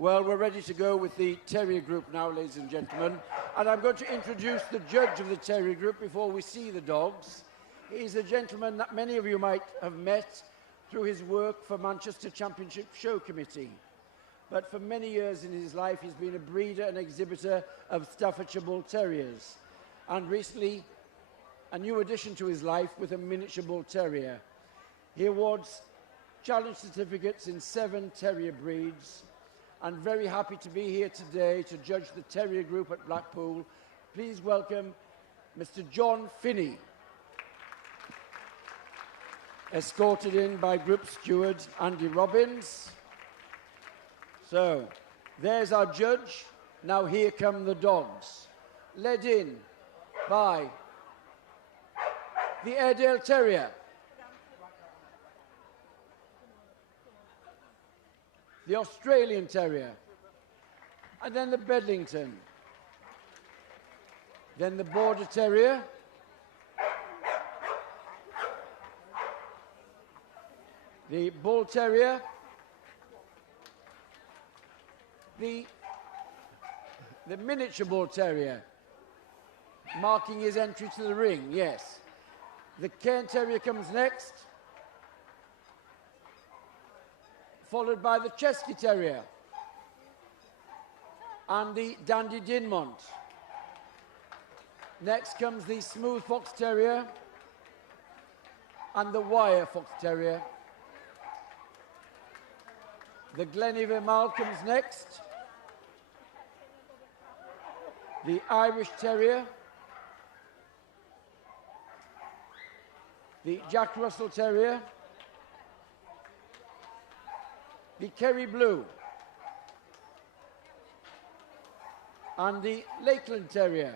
Well, we're ready to go with the Terrier group now, ladies and gentlemen. And I'm going to introduce the judge of the Terrier group before we see the dogs. He's a gentleman that many of you might have met through his work for Manchester Championship Show Committee. But for many years in his life, he's been a breeder and exhibitor of Staffordshire Bull Terriers. And recently, a new addition to his life with a miniature Bull Terrier. He awards challenge certificates in 7 terrier breeds. I'm very happy to be here today to judge the Terrier group at Blackpool. Please welcome Mr. John Finney, escorted in by Group Steward Andy Robbins. So, there's our judge. Now here come the dogs. Led in by the Airedale Terrier, the Australian Terrier, and then the Bedlington, then the Border Terrier, the Bull Terrier, the miniature Bull Terrier, marking his entry to the ring, yes. The Cairn Terrier comes next, followed by the Chesky Terrier and the Dandy Dinmont. Next comes the Smooth Fox Terrier and the Wire Fox Terrier. The Glenever Mal comes next. The Irish Terrier. The Jack Russell Terrier. The Kerry Blue, and the Lakeland Terrier.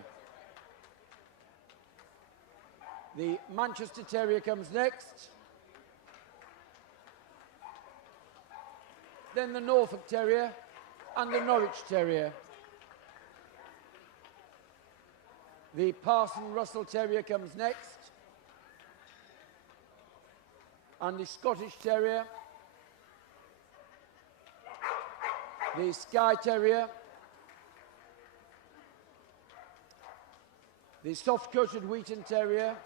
The Manchester Terrier comes next, then the Norfolk Terrier and the Norwich Terrier. The Parson Russell Terrier comes next, and the Scottish Terrier, the Skye Terrier, the soft-coated Wheaton Terrier,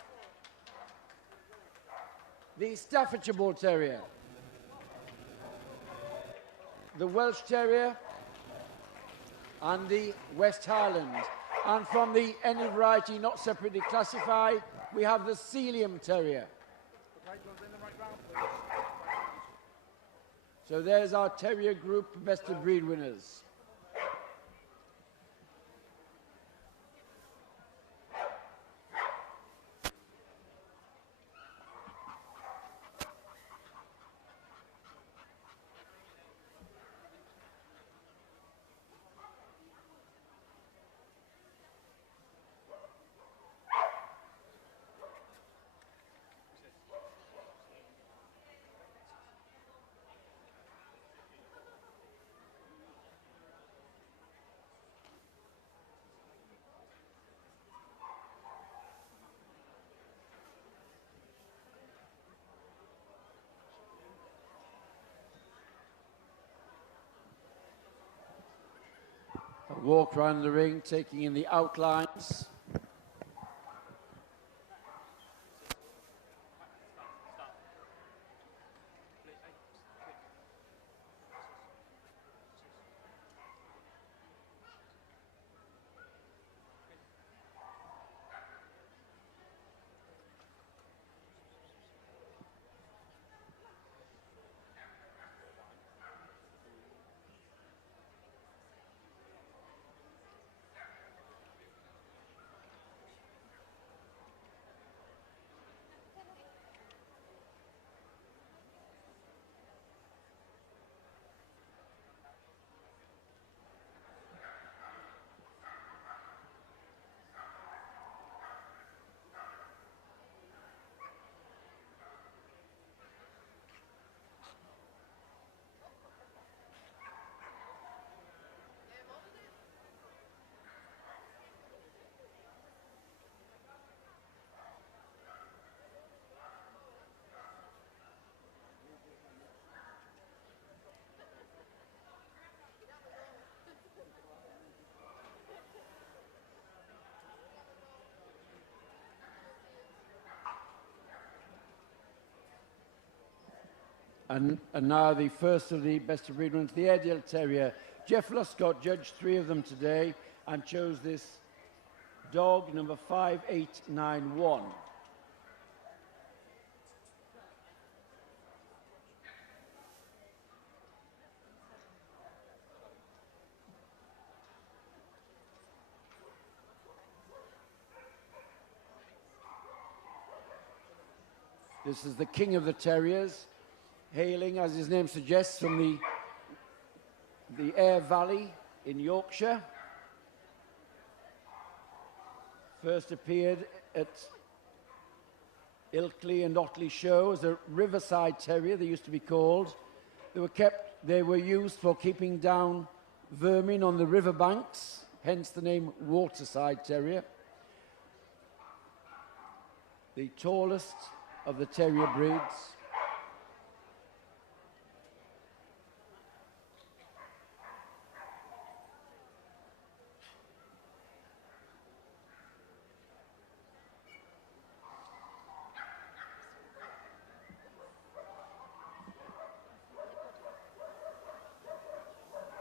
the Staffordshire Bull Terrier, the Welsh Terrier, and the West Highland. And from the any variety not separately classified, we have the Sealyham Terrier. So there's our Terrier group best of breed winners. A walk around the ring, taking in the outlines. And now the first of the best of breed runs, the Airedale Terrier. Jeff Luscott judged 3 of them today and chose this dog, number 5891. This is the king of the terriers, hailing, as his name suggests, from the Ayr Valley in Yorkshire. First appeared at Ilkley and Otley Show as a Riverside Terrier, they used to be called. They were used for keeping down vermin on the riverbanks, hence the name Waterside Terrier. The tallest of the terrier breeds.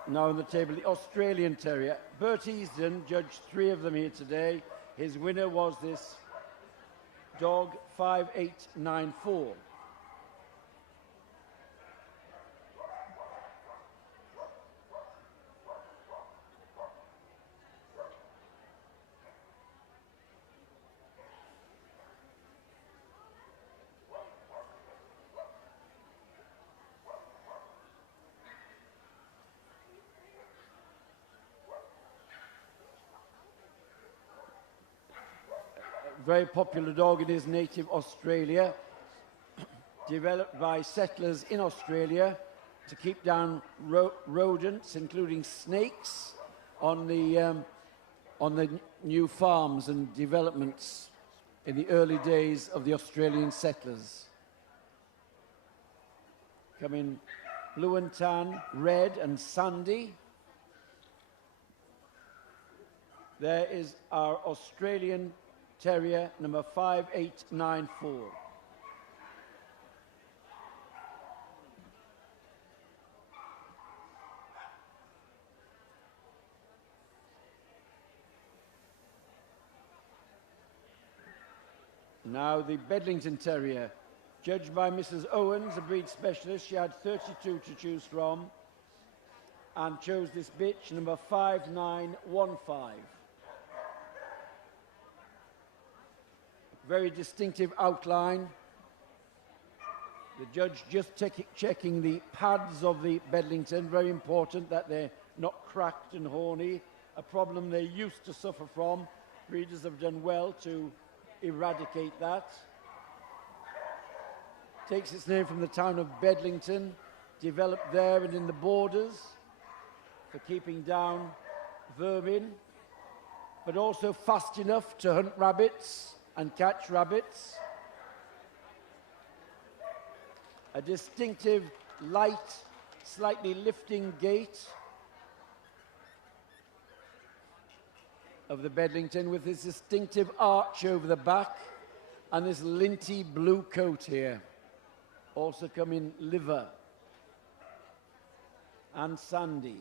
Now on the table, the Australian Terrier. Bert Easton judged 3 of them here today. His winner was this dog, 5894. Very popular dog in his native Australia, developed by settlers in Australia to keep down rodents, including snakes, on the new farms and developments in the early days of the Australian settlers. Come in blue and tan, red and sandy. There is our Australian Terrier, number 5894. Now the Bedlington Terrier, judged by Mrs. Owens, a breed specialist. She had 32 to choose from and chose this bitch, number 5915. Very distinctive outline. The judge just checking the pads of the Bedlington. Very important that they're not cracked and horny, a problem they used to suffer from. Breeders have done well to eradicate that. Takes its name from the town of Bedlington, developed there and in the borders for keeping down vermin, but also fast enough to hunt rabbits and catch rabbits. A distinctive, light, slightly lifting gait of the Bedlington with this distinctive arch over the back and this linty blue coat here. Also come in liver and sandy.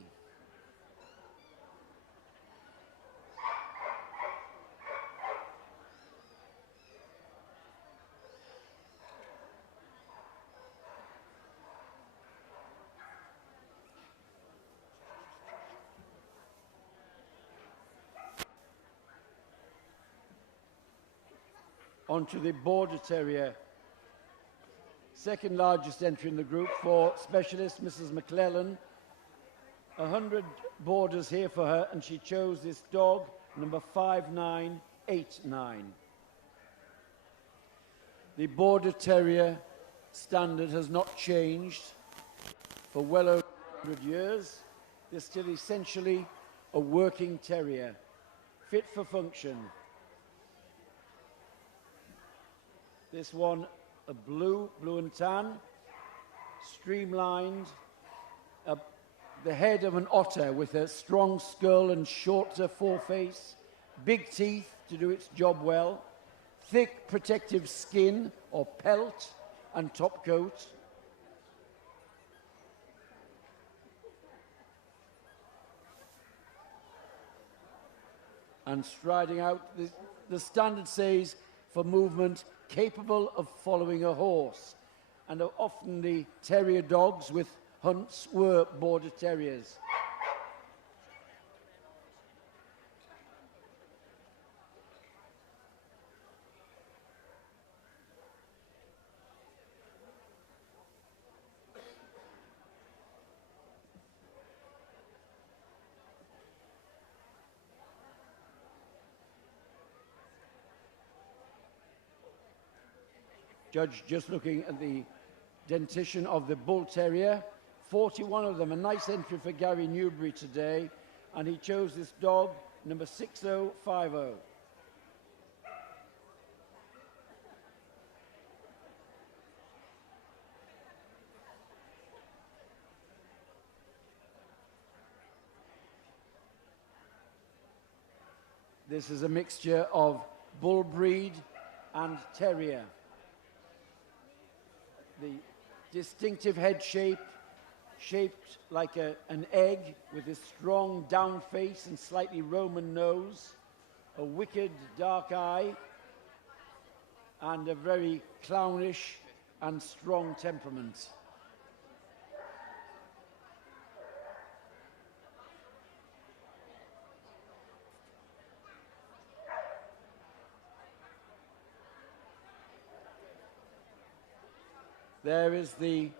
Onto the Border Terrier, second largest entry in the group for specialist Mrs. McClellan. 100 borders here for her, and she chose this dog, number 5989. The Border Terrier standard has not changed for well over 100 years. They're still essentially a working terrier, fit for function. This one, a blue and tan, streamlined, the head of an otter with a strong skull and shorter foreface, big teeth to do its job well, thick protective skin or pelt and top coat. And striding out, the standard says for movement capable of following a horse. And often the terrier dogs with hunts were border terriers. Judge just looking at the dentition of the Bull Terrier. 41 of them, a nice entry for Gary Newbury today, and he chose this dog, number 6050. This is a mixture of bull breed and terrier. The distinctive head shape, shaped like an egg with a strong down face and slightly Roman nose, a wicked dark eye, and a very clownish and strong temperament. There is the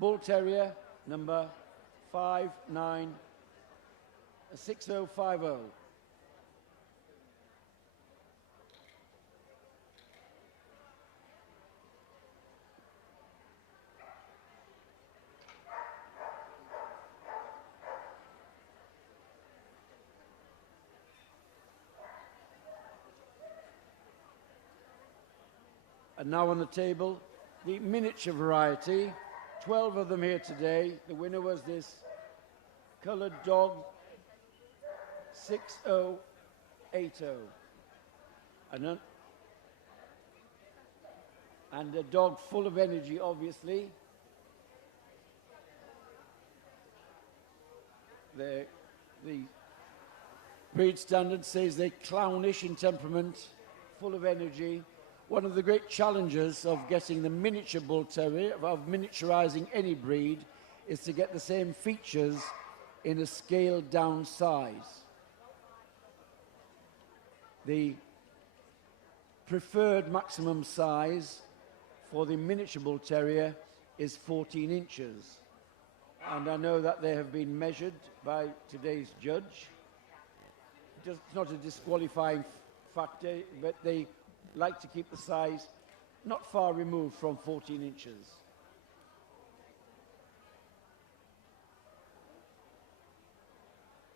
Bull Terrier, number 6050. And now on the table, the miniature variety. 12 of them here today. The winner was this coloured dog, 6080. And a dog full of energy, obviously. The breed standard says they're clownish in temperament, full of energy. One of the great challenges of getting the miniature Bull Terrier, of miniaturizing any breed, is to get the same features in a scaled down size. The preferred maximum size for the miniature Bull Terrier is 14 inches. And I know that they have been measured by today's judge. It's not a disqualifying factor, but they like to keep the size not far removed from 14 inches.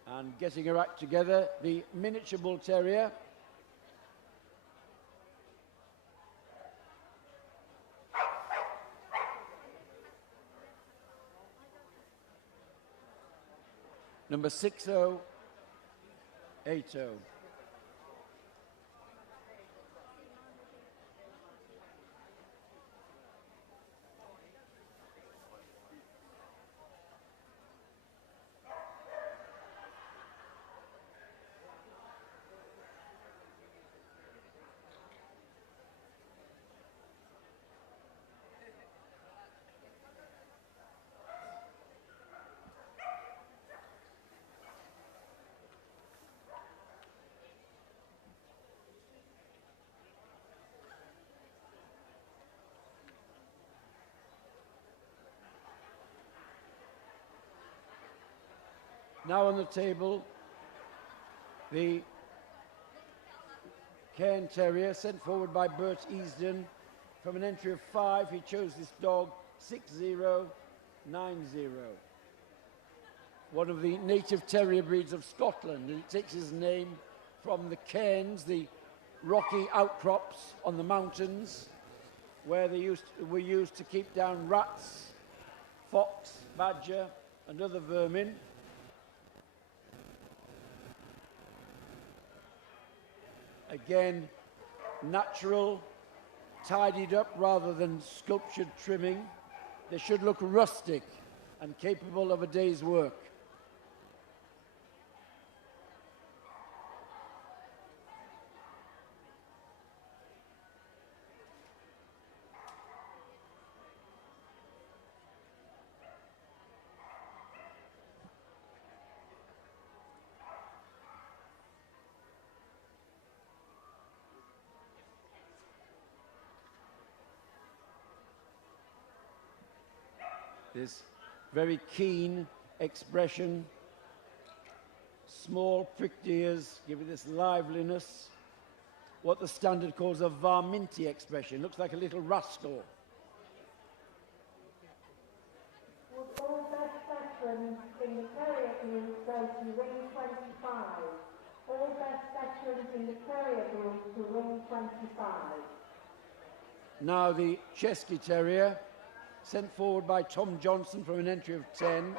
And getting her act together, the miniature Bull Terrier. Number 6080. Now on the table, the Cairn Terrier, sent forward by Bert Easden. From an entry of 5, he chose this dog, 6090. One of the native terrier breeds of Scotland, and it takes its name from the cairns, the rocky outcrops on the mountains, where they were used to keep down rats, fox, badger, and other vermin. Again, natural, tidied up rather than sculptured trimming. They should look rustic and capable of a day's work. This very keen expression, small pricked ears, give it this liveliness, what the standard calls a varminty expression. Looks like a little rascal. Would all best veterans in the Terrier group go to ring 25? All best veterans in the Terrier group to ring 25. Now the Chesky Terrier, sent forward by Tom Johnson from an entry of 10,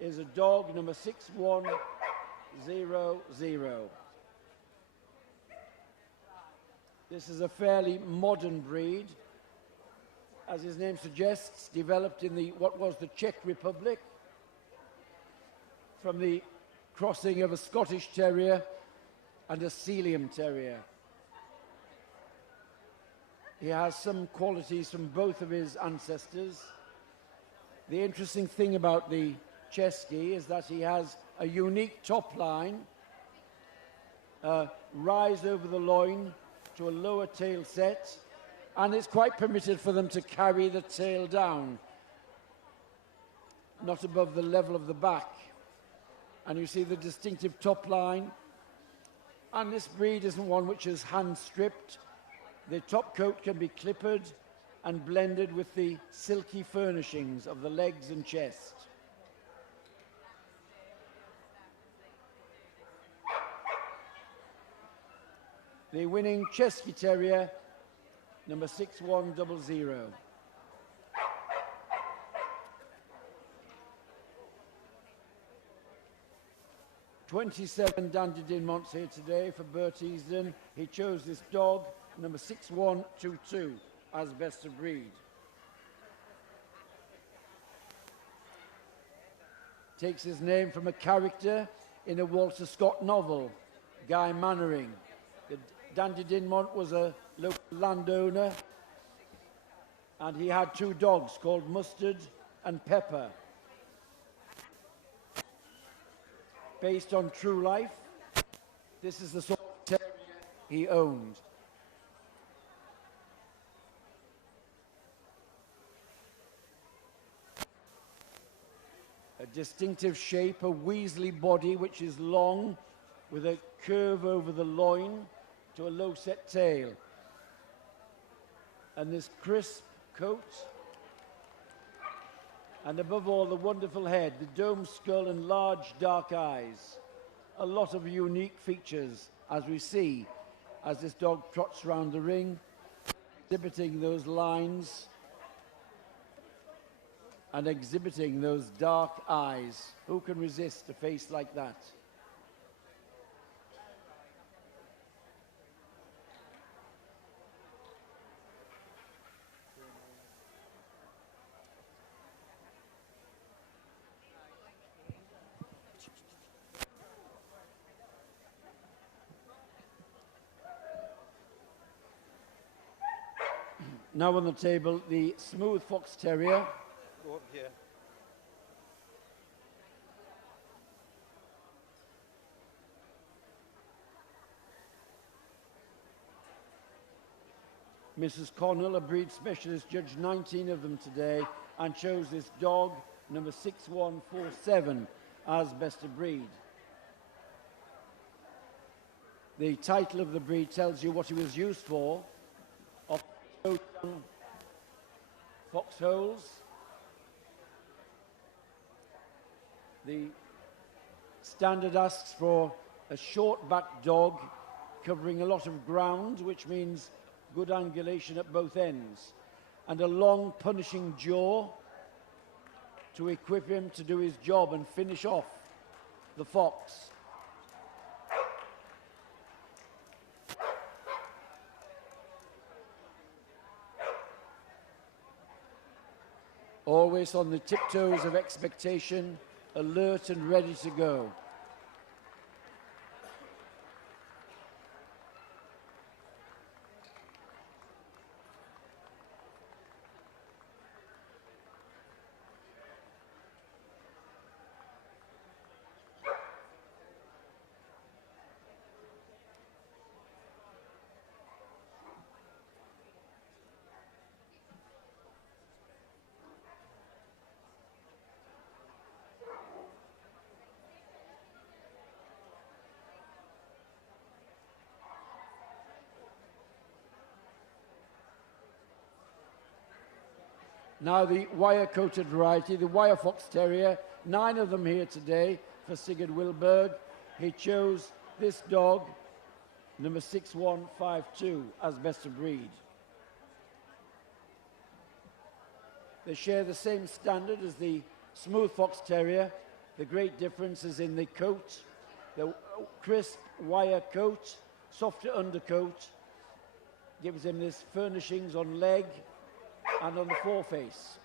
is a dog number 6100. This is a fairly modern breed, as his name suggests, developed in what was the Czech Republic from the crossing of a Scottish Terrier and a Sealyham Terrier. He has some qualities from both of his ancestors. The interesting thing about the Chesky is that he has a unique top line, rise over the loin to a lower tail set, and it's quite permitted for them to carry the tail down, not above the level of the back. And you see the distinctive top line. And this breed isn't one which is hand stripped. The top coat can be clippered and blended with the silky furnishings of the legs and chest. The winning Chesky Terrier, number 6100. 27 Dandy Dinmonts here today for Bert Easton. He chose this dog, number 6122, as best of breed. Takes his name from a character in a Walter Scott novel, Guy Mannering. The Dandy Dinmont was a local landowner, and he had two dogs called Mustard and Pepper. Based on true life, this is the sort of terrier he owned. A distinctive shape, a weaselly body which is long with a curve over the loin to a low set tail. And this crisp coat, and above all the wonderful head, the domed skull and large dark eyes. A lot of unique features as we see as this dog trots round the ring, exhibiting those lines and exhibiting those dark eyes. Who can resist a face like that? Now on the table, the Smooth Fox Terrier. Go up here. Mrs. Connell, a breed specialist, judged 19 of them today and chose this dog, number 6147, as best of breed. The title of the breed tells you what he was used for. Foxholes. The standard asks for a short-backed dog covering a lot of ground, which means good angulation at both ends, and a long punishing jaw to equip him to do his job and finish off the fox. Always on the tiptoes of expectation, alert and ready to go. Now the wire-coated variety, the wire fox terrier, 9 of them here today for Sigurd Wilberg. He chose this dog, number 6152, as best of breed. They share the same standard as the smooth fox terrier. The great difference is in the coat, the crisp wire coat, softer undercoat, gives him this furnishings on leg and on the foreface.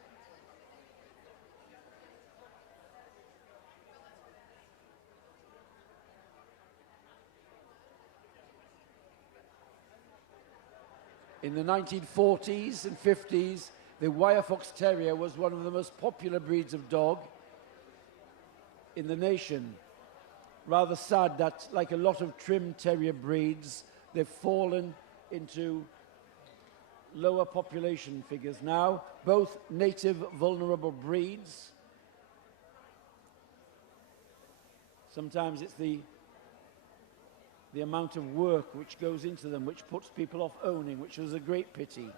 In the 1940s and 50s, the wire fox terrier was one of the most popular breeds of dog in the nation. Rather sad that, like a lot of trim terrier breeds, they've fallen into lower population figures now. Both native vulnerable breeds. Sometimes it's the amount of work which goes into them which puts people off owning, which was a great pity.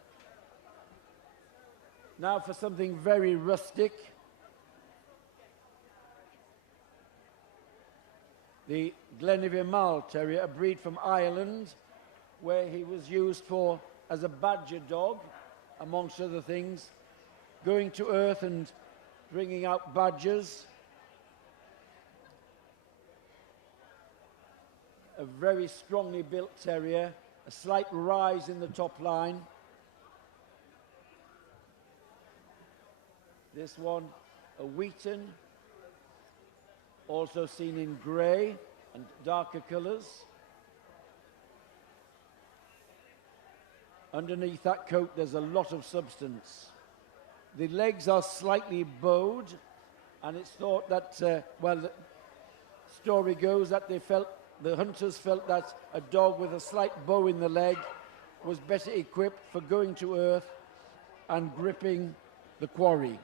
Now for something very rustic. The Glenivere Mal Terrier, a breed from Ireland, where he was used as a badger dog, amongst other things, going to earth and bringing out badgers. A very strongly built terrier, a slight rise in the top line. This one, a Wheaton, also seen in grey and darker colours. Underneath that coat, there's a lot of substance. The legs are slightly bowed, and it's thought that, well, the story goes that the hunters felt that a dog with a slight bow in the leg was better equipped for going to earth and gripping the quarry.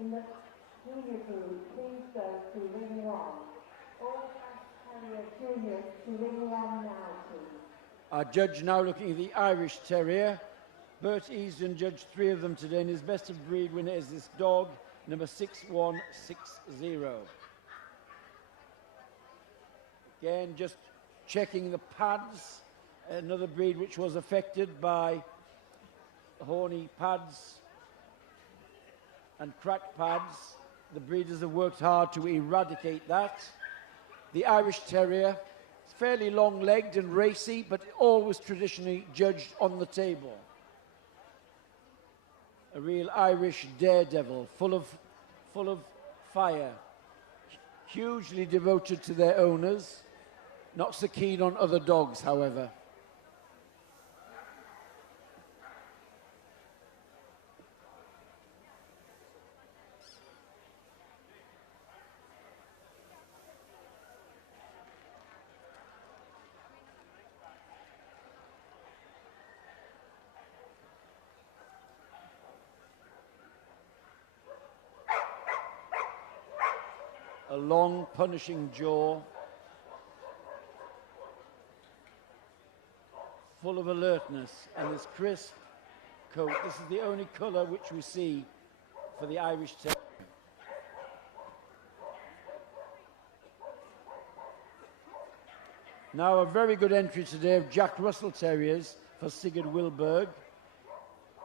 In the junior group, please go to ring 1. All Terrier juniors to ring 1 now, please. Our judge now looking at the Irish Terrier. Bert Easton judged 3 of them today, and his best of breed winner is this dog, number 6160. Again, just checking the pads. Another breed which was affected by horny pads and cracked pads. The breeders have worked hard to eradicate that. The Irish Terrier is fairly long-legged and racy, but always traditionally judged on the table. A real Irish daredevil, full of fire, hugely devoted to their owners, not so keen on other dogs, however. A long, punishing jaw, full of alertness, and this crisp coat. This is the only colour which we see for the Irish Terrier. Now a very good entry today of Jack Russell Terriers for Sigurd Wilberg.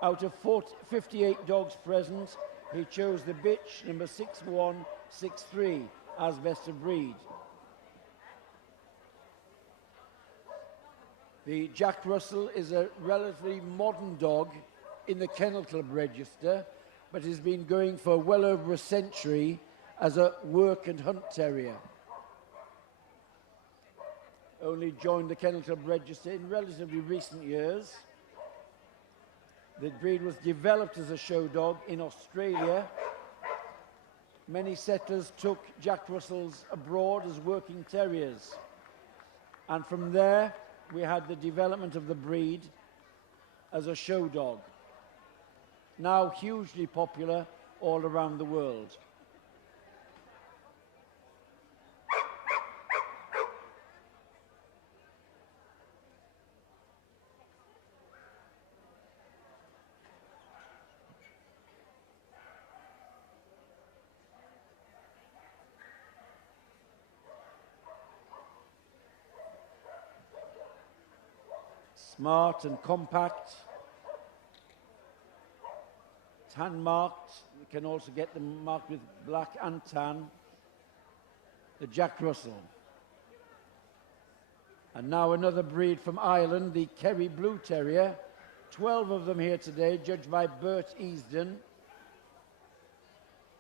Out of 58 dogs present, he chose the bitch, number 6163, as best of breed. The Jack Russell is a relatively modern dog in the Kennel Club register, but has been going for well over a century as a work and hunt terrier. Only joined the Kennel Club register in relatively recent years. The breed was developed as a show dog in Australia many settlers took Jack Russells abroad as working terriers. And from there, we had the development of the breed as a show dog, now hugely popular all around the world. Smart and compact, tan marked. You can also get them marked with black and tan. The Jack Russell. And now another breed from Ireland, the Kerry Blue Terrier. 12 of them here today, judged by Bert Easton.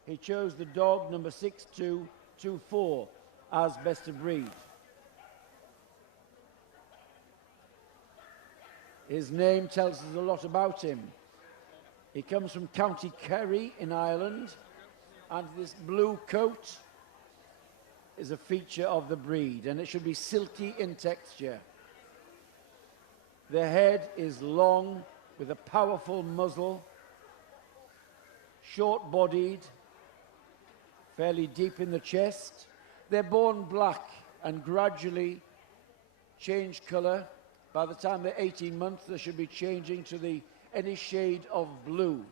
He chose the dog number 6224 as best of breed. His name tells us a lot about him. He comes from County Kerry in Ireland, and this blue coat is a feature of the breed, and it should be silky in texture. The head is long with a powerful muzzle, short-bodied, fairly deep in the chest. They're born black and gradually change colour. By the time they're 18 months, they should be changing to any shade of blue.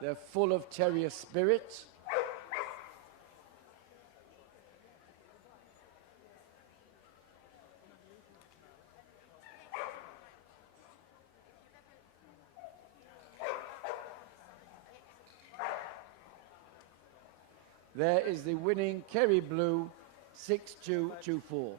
They're full of terrier spirit. There is the winning Kerry Blue 6224.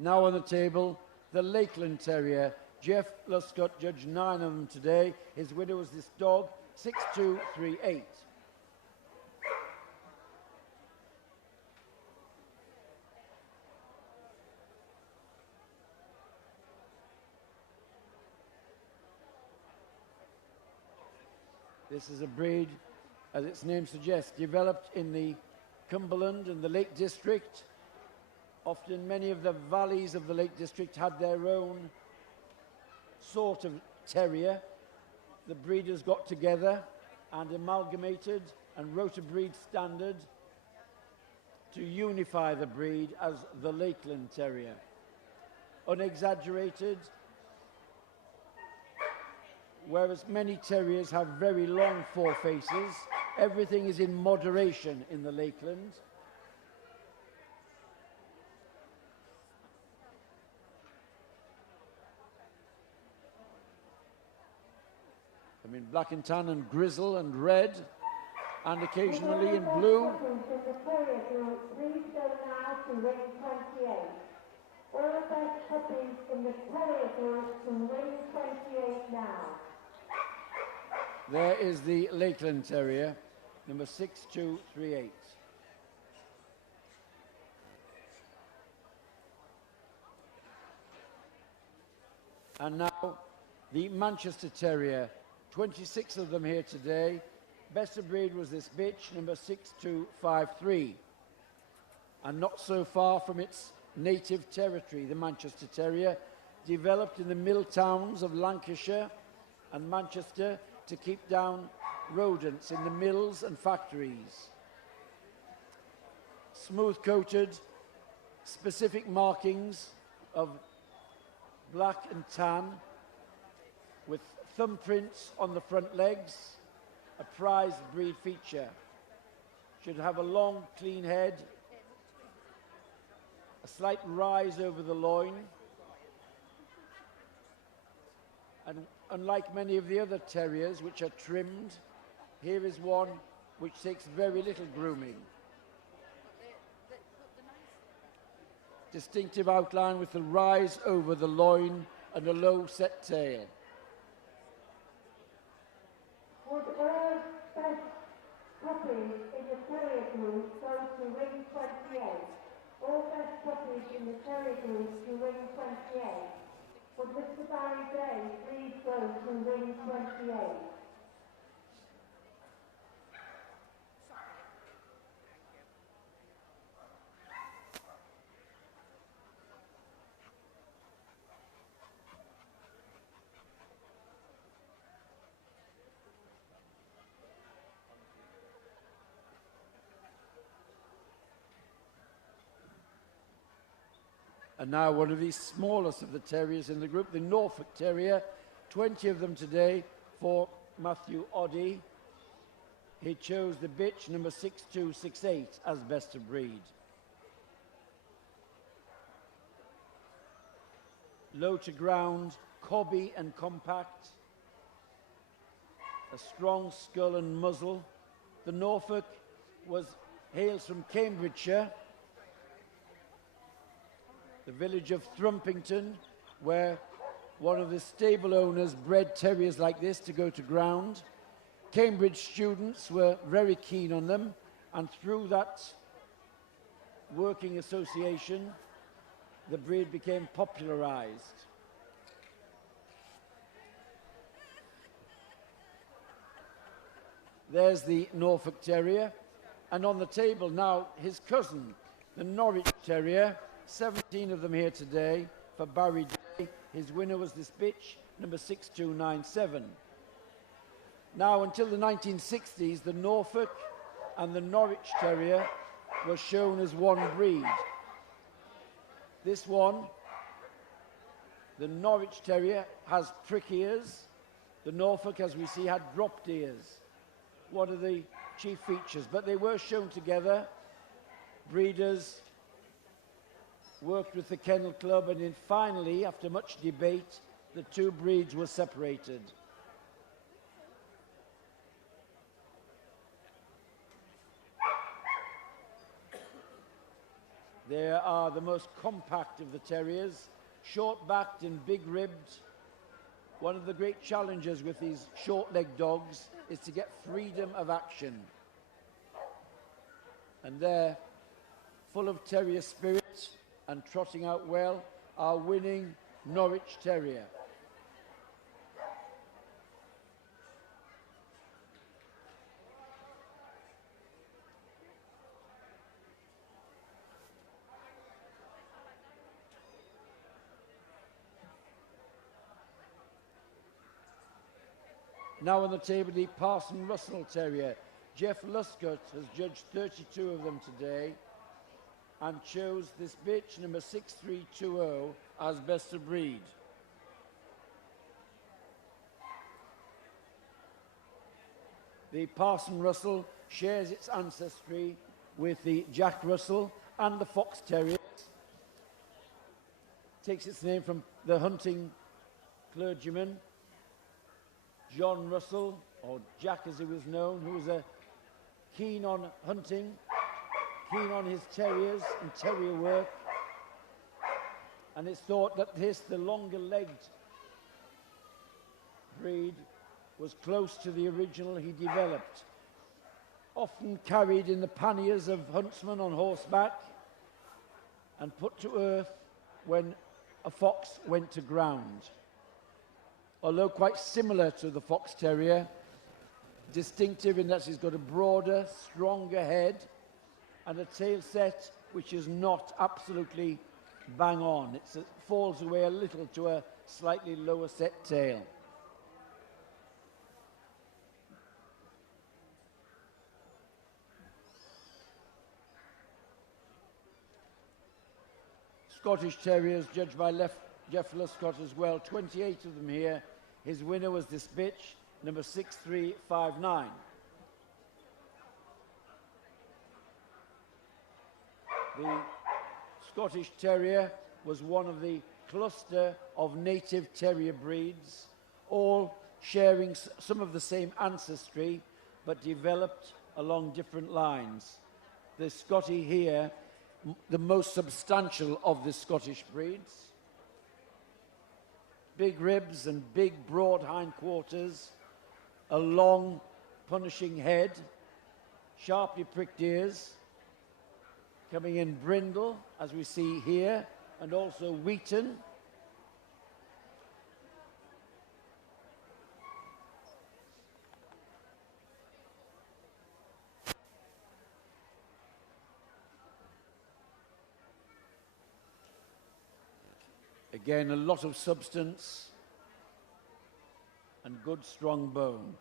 Now on the table, the Lakeland Terrier. Jeff Luscott judged 9 of them today. His winner was this dog, 6238. This is a breed, as its name suggests, developed in the Cumberland and the Lake District. Often many of the valleys of the Lake District had their own sort of terrier. The breeders got together and amalgamated and wrote a breed standard to unify the breed as the Lakeland Terrier. Unexaggerated, whereas many terriers have very long forefaces, everything is in moderation in the Lakeland. I mean, black and tan and grizzle and red, and occasionally in blue. Please go now to ring 28. All the best puppies in the Terrier group to ring 28 now. There is the Lakeland Terrier, number 6238. And now the Manchester Terrier. 26 of them here today. Best of breed was this bitch, number 6253. And not so far from its native territory, the Manchester Terrier, developed in the mill towns of Lancashire and Manchester to keep down rodents in the mills and factories. Smooth-coated, specific markings of black and tan, with thumbprints on the front legs, a prized breed feature. Should have a long, clean head, a slight rise over the loin, and unlike many of the other terriers which are trimmed, here is one which takes very little grooming. Distinctive outline with the rise over the loin and a low set tail. Would all best puppies in the Terrier group go to ring 28? All best puppies in the Terrier group to ring 28. Would Mr. Barry Day please go to ring 28? And now one of the smallest of the terriers in the group, the Norfolk Terrier. 20 of them today for Matthew Oddie. He chose the bitch number 6268 as best of breed. Low to ground, cobby and compact. A strong skull and muzzle. The Norfolk hails from Cambridgeshire, the village of Thrumpington, where one of the stable owners bred terriers like this to go to ground. Cambridge students were very keen on them, and through that working association, the breed became popularized. There's the Norfolk Terrier, and on the table now his cousin, the Norwich Terrier. 17 of them here today for Barry Day. His winner was this bitch, number 6297. Now, until the 1960s, the Norfolk and the Norwich Terrier were shown as one breed. This one, the Norwich Terrier, has prick ears. The Norfolk, as we see, had dropped ears. What are the chief features? But they were shown together. Breeders worked with the Kennel Club, and then finally, after much debate, the two breeds were separated. They are the most compact of the terriers, short-backed and big-ribbed. One of the great challenges with these short-legged dogs is to get freedom of action. And they're full of terrier spirit and trotting out well, our winning Norwich Terrier. Now on the table, the Parson Russell Terrier. Jeff Luscott has judged 32 of them today and chose this bitch, number 6320, as best of breed. The Parson Russell shares its ancestry with the Jack Russell and the Fox Terriers. Takes its name from the hunting clergyman John Russell, or Jack as he was known, who was keen on hunting, keen on his terriers and terrier work. And it's thought that this, the longer-legged breed, was close to the original he developed. Often carried in the panniers of huntsmen on horseback and put to earth when a fox went to ground. Although quite similar to the Fox Terrier, distinctive in that he's got a broader, stronger head and a tail set which is not absolutely bang on. It falls away a little to a slightly lower set tail. Scottish Terriers, judged by Jeff Luscott as well, 28 of them here. His winner was this bitch, number 6359. The Scottish Terrier was one of the cluster of native terrier breeds, all sharing some of the same ancestry, but developed along different lines. The Scottie here, the most substantial of the Scottish breeds. Big ribs and big broad hindquarters, a long punishing head, sharply pricked ears, coming in brindle, as we see here, and also wheaten. Again, a lot of substance and good strong bone.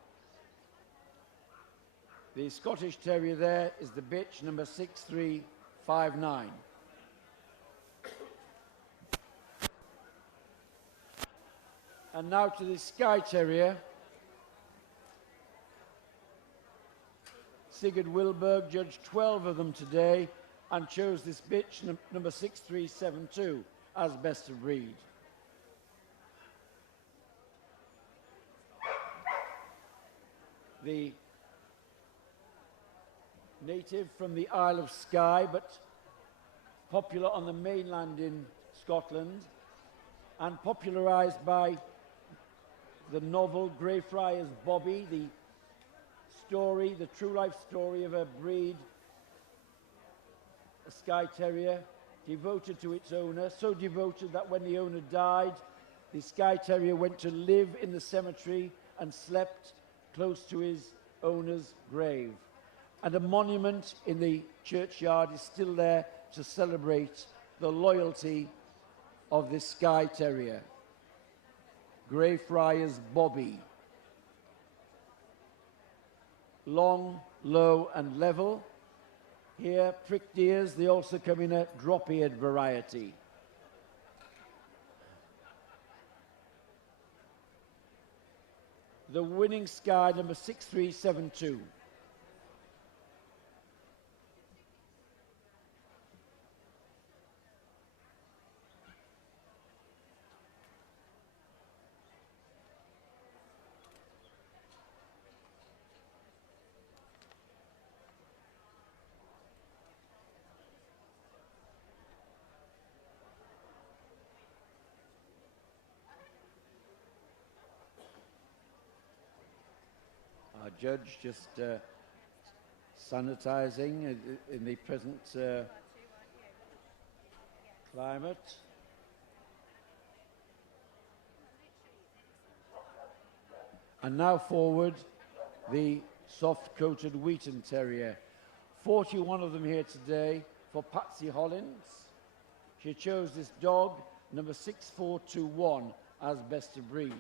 The Scottish Terrier there is the bitch number 6359. And now to the Skye Terrier. Sigurd Wilberg judged 12 of them today and chose this bitch number 6372 as best of breed. The native from the Isle of Skye, but popular on the mainland in Scotland and popularised by the novel Greyfriars Bobby, the story, the true life story of a breed, a Skye Terrier, devoted to its owner, so devoted that when the owner died, the Skye Terrier went to live in the cemetery and slept close to his owner's grave. And a monument in the churchyard is still there to celebrate the loyalty of this Skye Terrier. Greyfriars Bobby. Long, low and level. Here, pricked ears, they also come in a drop-eared variety. The winning Skye number 6372. Our judge just sanitizing in the present climate. And now forward, the soft-coated Wheaton Terrier. 41 of them here today for Patsy Hollins. She chose this dog, number 6421, as best of breed.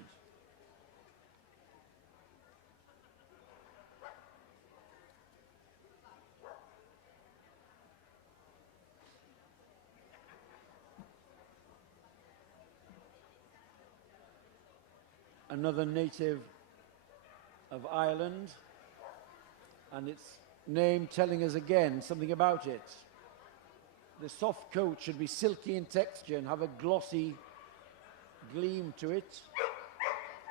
Another native of Ireland, and its name telling us again something about it. The soft coat should be silky in texture and have a glossy gleam to it,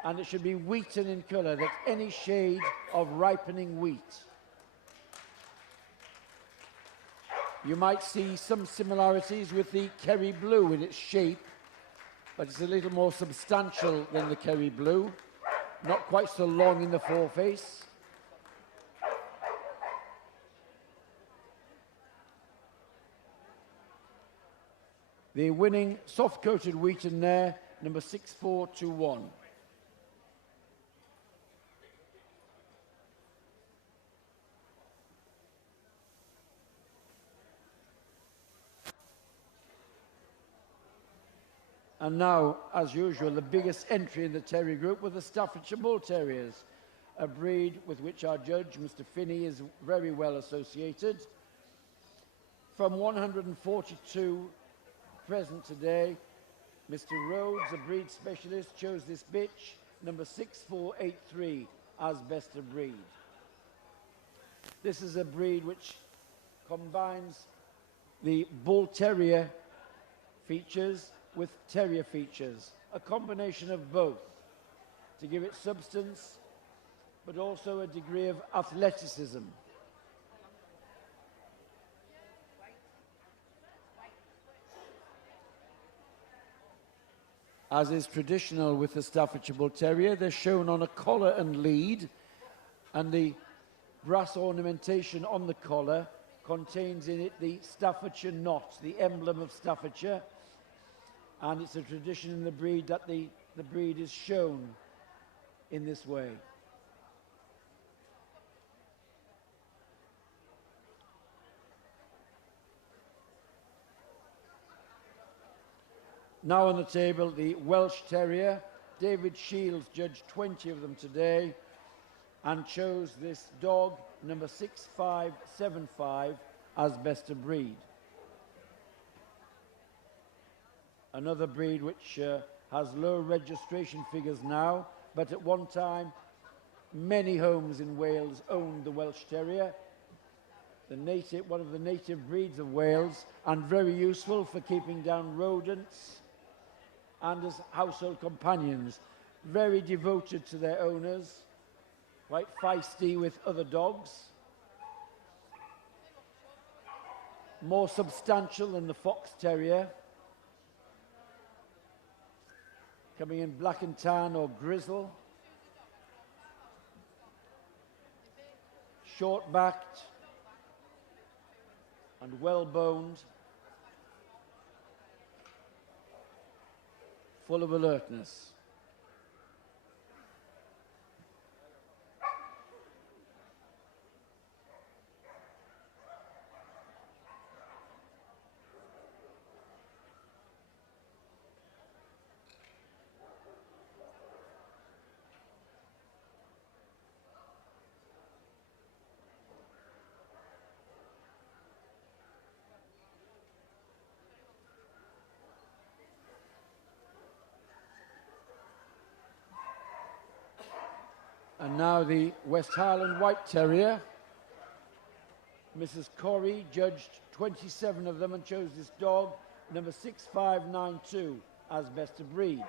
and it should be wheaten in colour, that's any shade of ripening wheat. You might see some similarities with the Kerry Blue in its shape, but it's a little more substantial than the Kerry Blue, not quite so long in the foreface. The winning soft-coated Wheaton there, number 6421. And now, as usual, the biggest entry in the Terrier group were the Staffordshire Bull Terriers, a breed with which our judge, Mr. Finney, is very well associated. From 142 present today, Mr. Rhodes, a breed specialist, chose this bitch, number 6483, as best of breed. This is a breed which combines the Bull Terrier features with Terrier features, a combination of both, to give it substance, but also a degree of athleticism. As is traditional with the Staffordshire Bull Terrier, they're shown on a collar and lead, and the brass ornamentation on the collar contains in it the Staffordshire knot, the emblem of Staffordshire, and it's a tradition in the breed that the breed is shown in this way. Now on the table, the Welsh Terrier. David Shields judged 20 of them today and chose this dog, number 6575, as best of breed. Another breed which has low registration figures now, but at one time, many homes in Wales owned the Welsh Terrier, one of the native breeds of Wales, and very useful for keeping down rodents and as household companions. Very devoted to their owners, quite feisty with other dogs, more substantial than the Fox Terrier, coming in black and tan or grizzle, short-backed and well-boned, full of alertness. And now the West Highland White Terrier. Mrs. Corrie judged 27 of them and chose this dog, number 6592, as best of breed.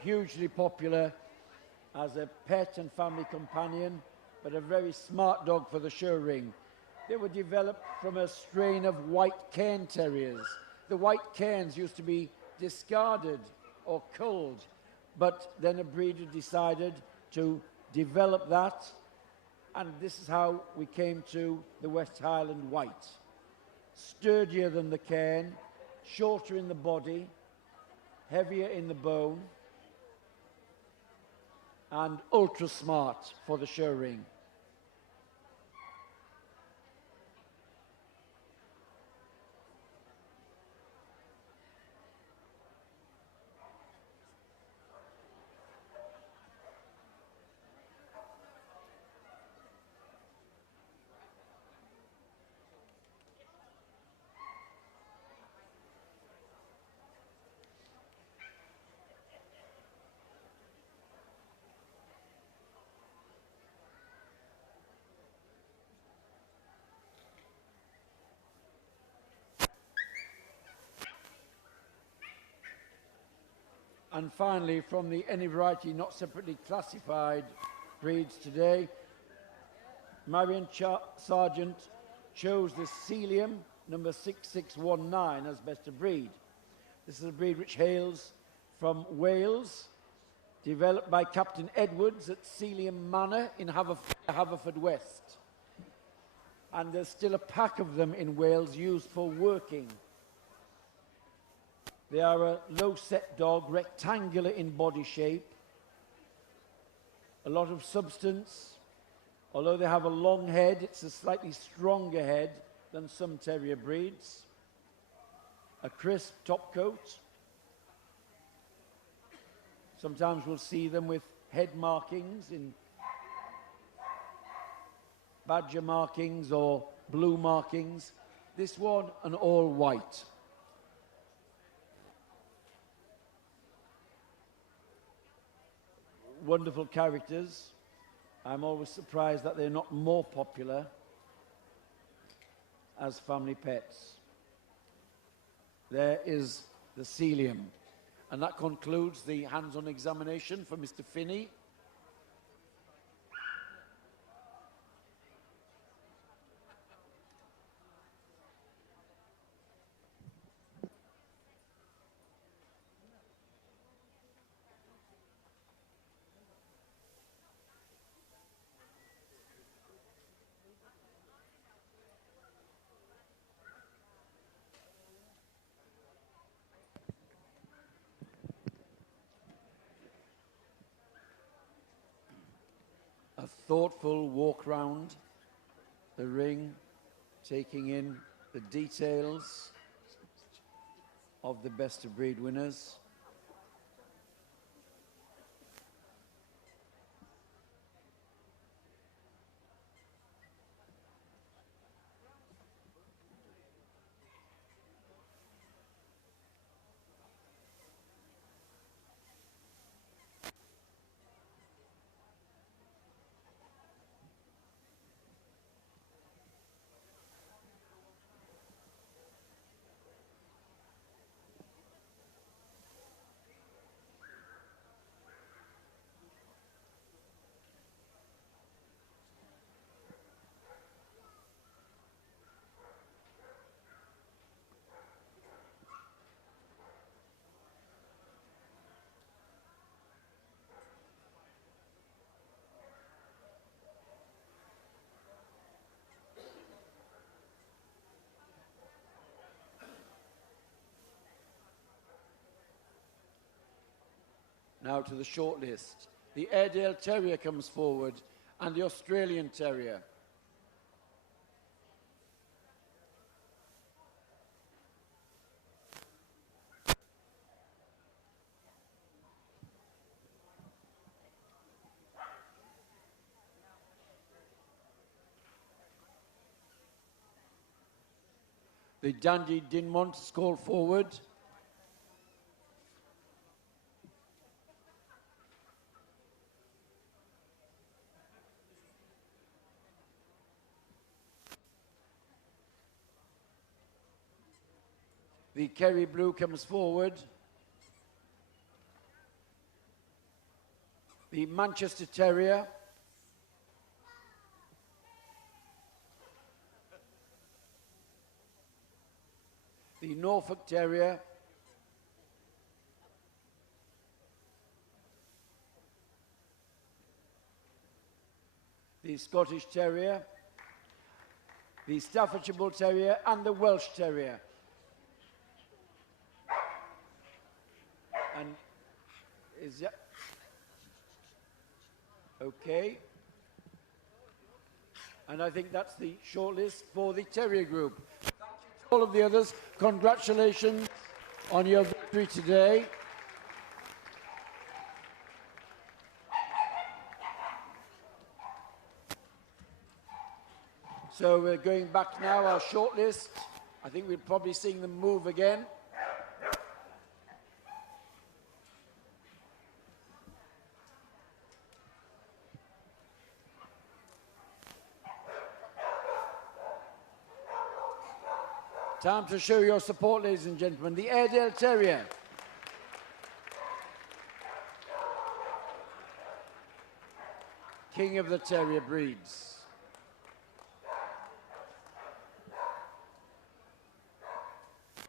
Hugely popular as a pet and family companion, but a very smart dog for the show ring. They were developed from a strain of white cairn terriers. The white cairns used to be discarded or culled, but then a breeder decided to develop that, and this is how we came to the West Highland White. Sturdier than the cairn, shorter in the body, heavier in the bone, and ultra smart for the show ring. And finally, from the any variety not separately classified breeds today, Marion Sargent chose the Celium, number 6619, as best of breed. This is a breed which hails from Wales, developed by Captain Edwards at Celium Manor in Haverfordwest. And there's still a pack of them in Wales used for working. They are a low-set dog, rectangular in body shape, a lot of substance. Although they have a long head, it's a slightly stronger head than some terrier breeds. A crisp top coat. Sometimes we'll see them with head markings in badger markings or blue markings. This one, an all white. Wonderful characters. I'm always surprised that they're not more popular as family pets. There is the Celium. And that concludes the hands-on examination for Mr. Finney. A thoughtful walk round the ring taking in the details of the best of breed winners. Now to the short list. The Airedale Terrier comes forward and the Australian Terrier. The Dandy Dinmont is called forward. The Kerry Blue comes forward. The Manchester Terrier. The Norfolk Terrier. The Scottish Terrier. The Staffordshire Bull Terrier and the Welsh Terrier. And is that okay? And I think that's the shortlist for the Terrier group. Thank you to all of the others. Congratulations on your victory today. So we're going back now, our shortlist. I think we're probably seeing them move again. Time to show your support, ladies and gentlemen. The Airedale Terrier. King of the Terrier breeds.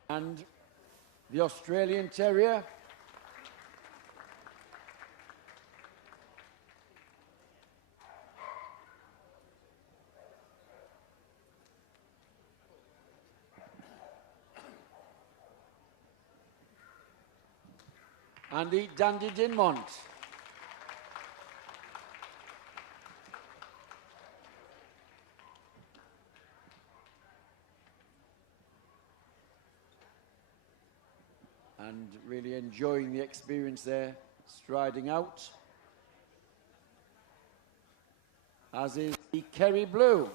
And the Australian Terrier. And the Dandy Dinmont. And really enjoying the experience there, striding out. As is the Kerry Blue.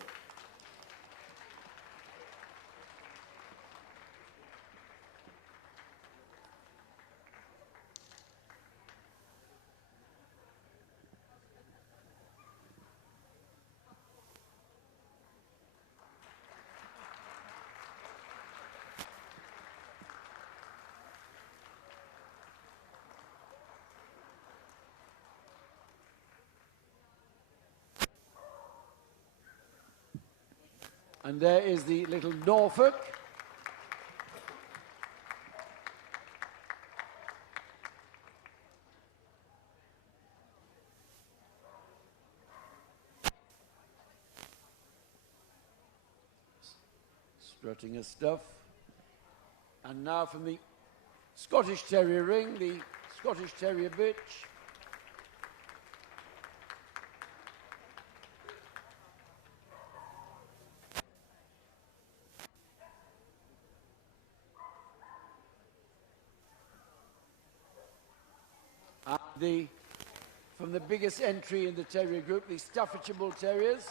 And there is the little Norfolk. Strutting his stuff. And now from the Scottish Terrier ring, the Scottish Terrier bitch. From the biggest entry in the Terrier group, the Staffordshire Bull Terriers.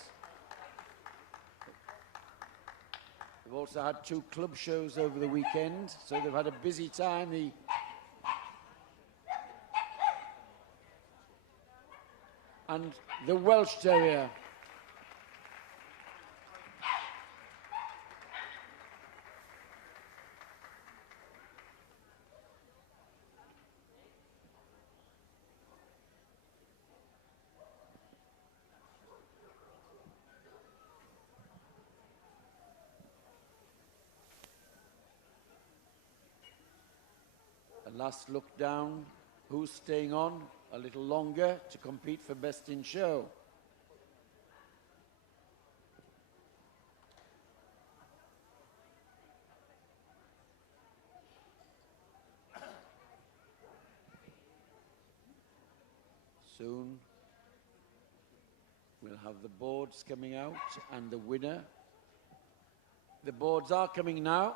They've also had 2 club shows over the weekend, so they've had a busy time. And the Welsh Terrier. A last look down. Who's staying on a little longer to compete for Best in Show? Soon we'll have the boards coming out and the winner. The boards are coming now.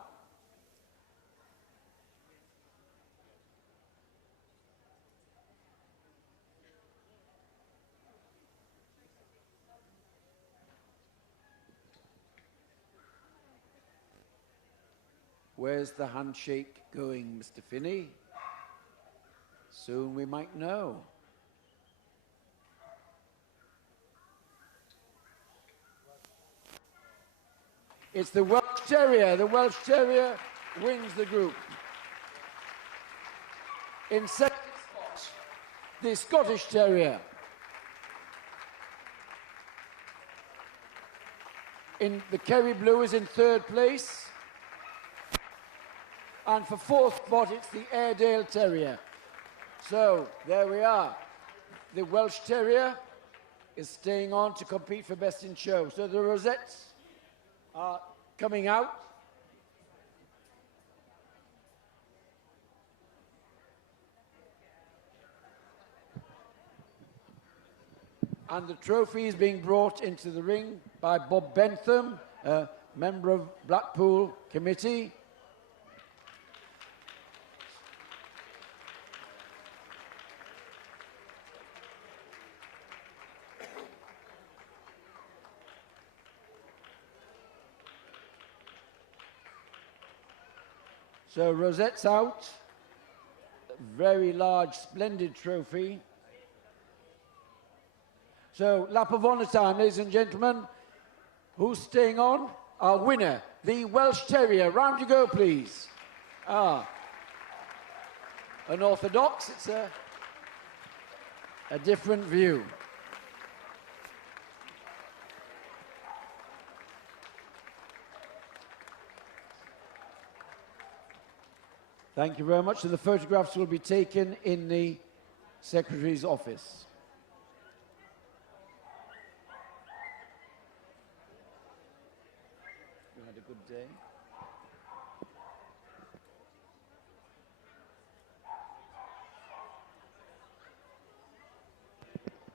Where's the handshake going, Mr. Finney? Soon we might know. It's the Welsh Terrier. The Welsh Terrier wins the group. In second spot, the Scottish Terrier. In the Kerry Blue is in 3rd place. And for 4th spot, it's the Airedale Terrier. So, there we are. The Welsh Terrier is staying on to compete for Best in Show. So the rosettes are coming out. And the trophy is being brought into the ring by Bob Bentham, a member of Blackpool committee. So rosette's out, a very large, splendid trophy. So lap of honour time, ladies and gentlemen. Who's staying on? Our winner, the Welsh Terrier. Round you go, please. Unorthodox, it's a different view. Thank you very much. And the photographs will be taken in the Secretary's office. You had a good day?